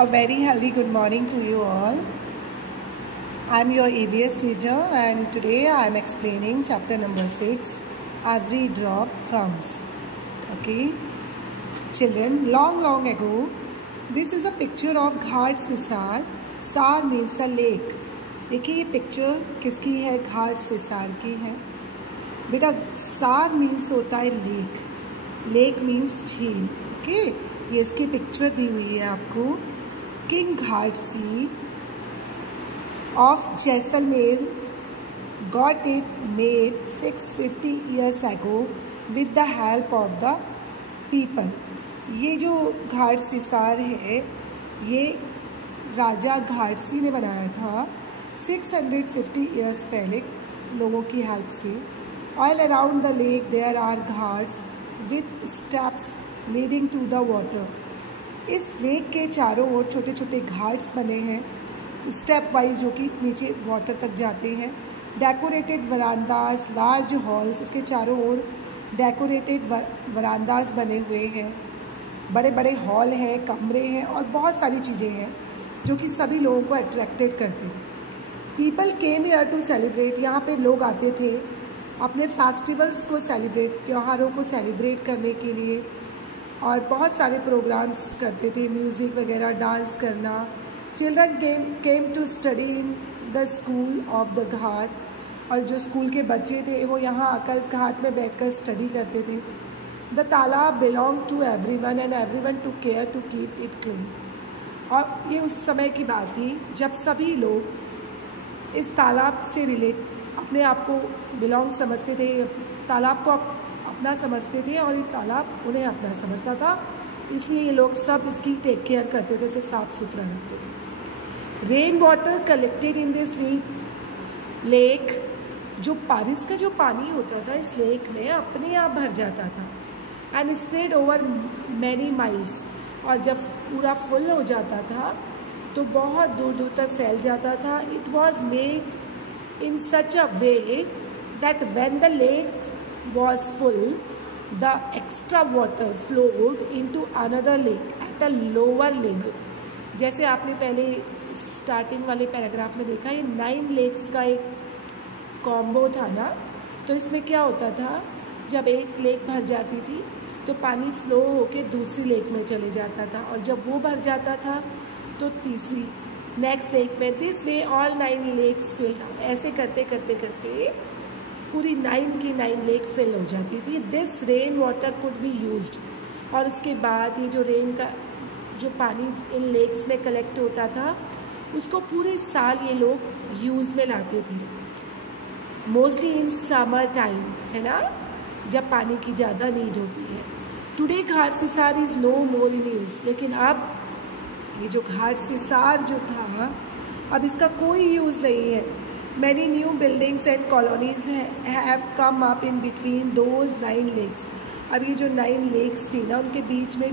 A very healthy good morning to you all. I am your EVS teacher and today I am explaining chapter number 6, Every Drop Counts. Okay, children, long ago, this is a picture of Ghat Sisar. Sar means a lake. देखिए ये picture किसकी है? घाट सिसार की है। बेटा सार means होता है लेक, लेक मीन्स झील। ओके, ये इसकी पिक्चर दी हुई है आपको। King Gadsi of Jaisalmer got it made 650 years ago with the help of the people। ये जो घाट सिसार है ये राजा घाटसी ने बनाया था 650 years पहले लोगों की हेल्प से। All around the lake there are ghats with steps leading to the water. इस लेक के चारों ओर छोटे छोटे घाट्स बने हैं स्टेप वाइज जो कि नीचे वाटर तक जाते हैं। डेकोरेटेड वरांदास, लार्ज हॉल्स, इसके चारों ओर डेकोरेटेड वरांदास बने हुए हैं। बड़े बड़े हॉल हैं, कमरे हैं और बहुत सारी चीज़ें हैं जो कि सभी लोगों को अट्रैक्टेड करते हैं। People came here to celebrate. यहाँ पे लोग आते थे अपने फेस्टिवल्स को सेलिब्रेट, त्योहारों को सेलिब्रेट करने के लिए, और बहुत सारे प्रोग्राम्स करते थे, म्यूज़िक वगैरह, डांस करना। Children came to study in the school of the ghat. और जो स्कूल के बच्चे थे वो यहाँ आकर इस घाट में बैठकर स्टडी करते थे। The talab belong to everyone and everyone to care to keep it clean. और ये उस समय की बात थी जब सभी लोग इस तालाब से रिलेट अपने आप को बिलोंग समझते थे, तालाब को अपना समझते थे और ये तालाब उन्हें अपना समझता था, इसलिए ये लोग सब इसकी टेक केयर करते थे, इसे साफ़ सुथरा रखते थे। Rain water collected in this lake. जो बारिश का जो पानी होता था इस लेक में अपने आप भर जाता था and spread over many miles. और जब पूरा फुल हो जाता था तो बहुत दूर दूर तक फैल जाता था। It was made in such a way that when the lake was full the extra water flowed into another lake at a lower level. जैसे आपने पहले स्टार्टिंग वाले पैराग्राफ में देखा, ये 9 लेक्स का एक कॉम्बो था ना। तो इसमें क्या होता था, जब एक लेक भर जाती थी तो पानी फ्लो होके दूसरी लेक में चले जाता था, और जब वो भर जाता था तो तीसरी नेक्स्ट लेक में। This way all 9 lakes filled. ऐसे करते करते करते पूरी 9 की 9 लेक फिल हो जाती थी। This rain water could be used. और उसके बाद ये जो रेन का जो पानी इन लेक्स में कलेक्ट होता था उसको पूरे साल ये लोग यूज़ में लाते थे। मोस्टली इन समर टाइम, है ना, जब पानी की ज़्यादा नीड होती है। Today Gadsisar is no more in use. लेकिन अब ये जो घाट सिसार जो था अब इसका कोई यूज़ नहीं है। Many new buildings and colonies have come up in between those 9 lakes. अब ये जो 9 लेक्स थी ना उनके बीच में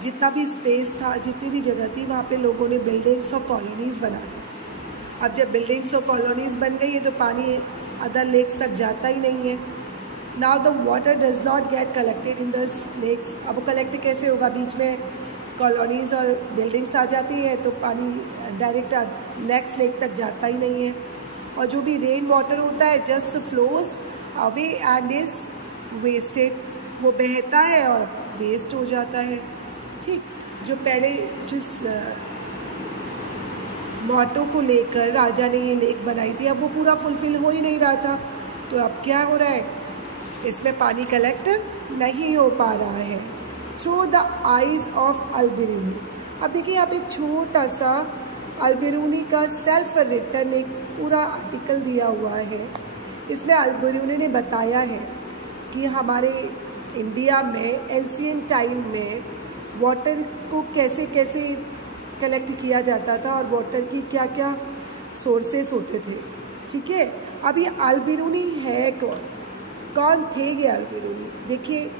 जितना भी स्पेस था, जितनी भी जगह थी, वहाँ पे लोगों ने बिल्डिंग्स और कॉलोनीज़ बना दी। अब जब बिल्डिंग्स और कॉलोनीज़ बन गई है तो पानी अदर लेक्स तक जाता ही नहीं है। Now the water does not get collected in the lakes. अब वो कलेक्ट कैसे होगा? बीच में कॉलोनीज़ और बिल्डिंग्स आ जाती हैं तो पानी डायरेक्ट नेक्स्ट लेक तक जाता ही नहीं है। और जो भी रेन वाटर होता है just flows away and is wasted. वो बहता है और वेस्ट हो जाता है। ठीक, जो पहले जिस मोटो को लेकर राजा ने ये लेक बनाई थी अब वो पूरा फुलफिल हो ही नहीं रहा था। तो अब क्या हो रहा है, इसमें पानी कलेक्ट नहीं हो पा रहा है। Through the eyes of Al-Biruni. अब देखिए यहाँ पे एक छोटा सा अल-बिरूनी का सेल्फ रिटन एक पूरा आर्टिकल दिया हुआ है। इसमें अल-बिरूनी ने बताया है कि हमारे इंडिया में एंशिएंट टाइम में वाटर को कैसे कैसे कलेक्ट किया जाता था और वाटर की क्या क्या सोर्सेस होते थे। ठीक है, अब ये अल-बिरूनी है कौन थे ये अल-बिरूनी? देखिए,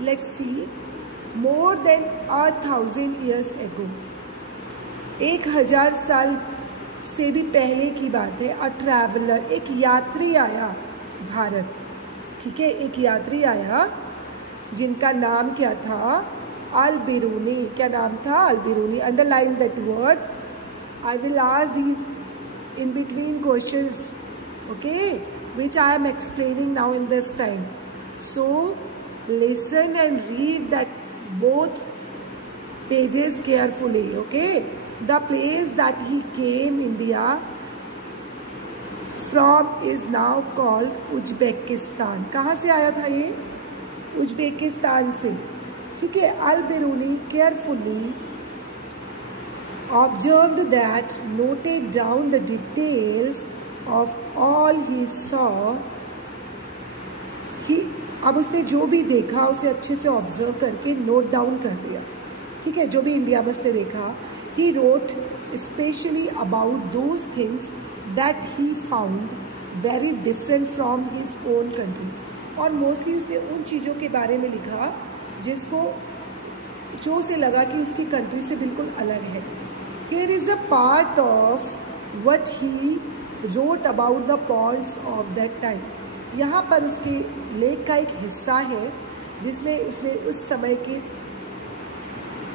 let's see. More than 1000 years ago, 1000 साल से भी पहले की बात है। अ ट्रैवलर, एक यात्री आया भारत। ठीक है, एक यात्री आया जिनका नाम क्या था? अल-बिरूनी। क्या नाम था? Al-Biruni. Underline that word. I will ask these in between questions, okay, which I am explaining now in this time. So listen and read that both pages carefully, okay. The place that he came India from is now called Uzbekistan. कहाँ से आया था ये? Uzbekistan से, ठीक है. अल-बिरूनी carefully observed that, noted down the details of all he saw. अब उसने जो भी देखा उसे अच्छे से ऑब्जर्व करके नोट डाउन कर दिया, ठीक है, जो भी इंडिया में उसने देखा. He wrote specially about those things that he found very different from his own country. और मोस्टली उसने उन चीज़ों के बारे में लिखा जो उसे लगा कि उसकी कंट्री से बिल्कुल अलग है. Here is a part of what he wrote about the ponds of that time. यहाँ पर उसके लेख का एक हिस्सा है जिसमें उसने उस समय के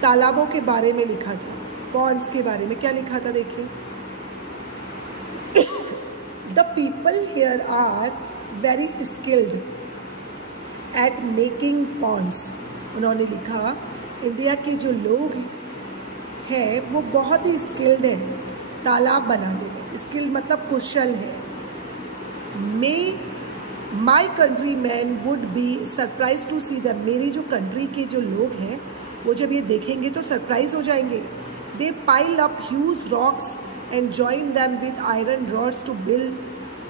तालाबों के बारे में लिखा था. पॉन्ड्स के बारे में क्या लिखा था देखिए. The people here are very skilled at making ponds. उन्होंने लिखा इंडिया के जो लोग है वो बहुत ही स्किल्ड है तालाब बनाने में. स्किल्ड मतलब कुशल है. My country man would be surprise to see them. मेरी जो कंट्री के जो लोग हैं वो जब ये देखेंगे तो सरप्राइज हो जाएंगे. They pile up huge rocks and join them with iron rods to build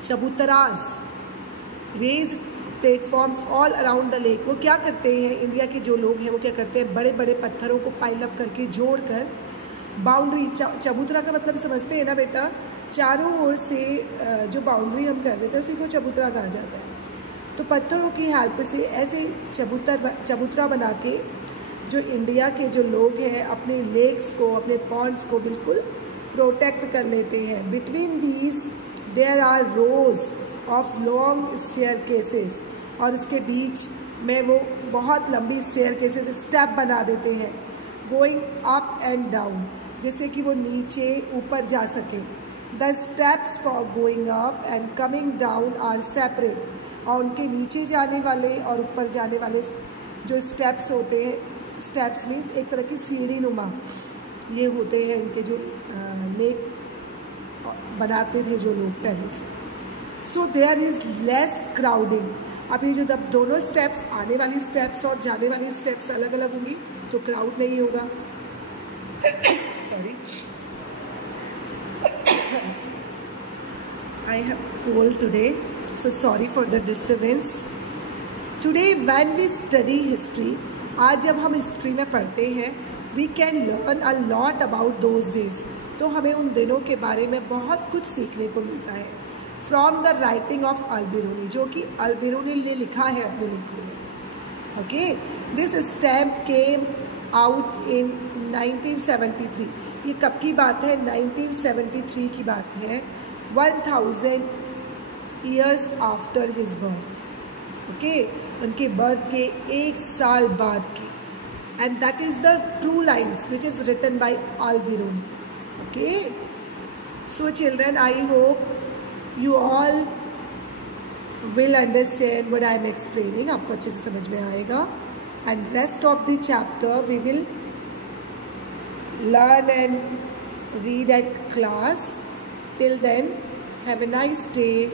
चबूतरास, raised platforms all around the lake. वो क्या करते हैं, इंडिया के जो लोग हैं वो क्या करते हैं, बड़े बड़े पत्थरों को पाइल अप करके जोड़ कर बाउंड्री. चबूतरा का मतलब समझते हैं ना बेटा, चारों ओर से जो बाउंड्री हम कर देते हैं उसी को चबूतरा कहा जाता है. तो पत्थरों की हेल्प से ऐसे चबूतरा बना के जो इंडिया के जो लोग हैं अपने लेक्स को, अपने पॉन्ड्स को बिल्कुल प्रोटेक्ट कर लेते हैं. Between these there are rows of long staircases. और उसके बीच में वो बहुत लंबी स्टेयरकेसेस, स्टेप बना देते हैं. गोइंग अप एंड डाउन, जिससे कि वो नीचे ऊपर जा सके. The steps for going up and coming down are separate. और उनके नीचे जाने वाले और ऊपर जाने वाले जो स्टेप्स होते हैं, स्टेप्स मीन्स एक तरह की सीढ़ी नुमा ये होते हैं इनके जो लेक बनाते थे जो लोग पहले से. So there is less crowding. अब ये जो दोनों स्टेप्स, आने वाली स्टेप्स और जाने वाली स्टेप्स अलग अलग होंगी तो क्राउड नहीं होगा. Sorry, I have cold today, so sorry for the disturbance. Today when we study history, आज जब हम हिस्ट्री में पढ़ते हैं, we can learn a lot about those days. तो हमें उन दिनों के बारे में बहुत कुछ सीखने को मिलता है. फ्रॉम द राइटिंग ऑफ अल-बिरूनी, जो कि अल-बिरूनी ने लिखा है अपने लेखों में. Okay, this stamp came out in 1973. ये कब की बात है? 1973 की बात है. 1000 years after his birth. Okay, उनके बर्थ के 1 साल बाद की. And that is the true lines which is written by Al-Biruni. Okay, so children, I hope you all will understand what I am explaining. आपको अच्छे से समझ में आएगा. and rest of the chapter we will learn and read at class. Till then, have a nice day.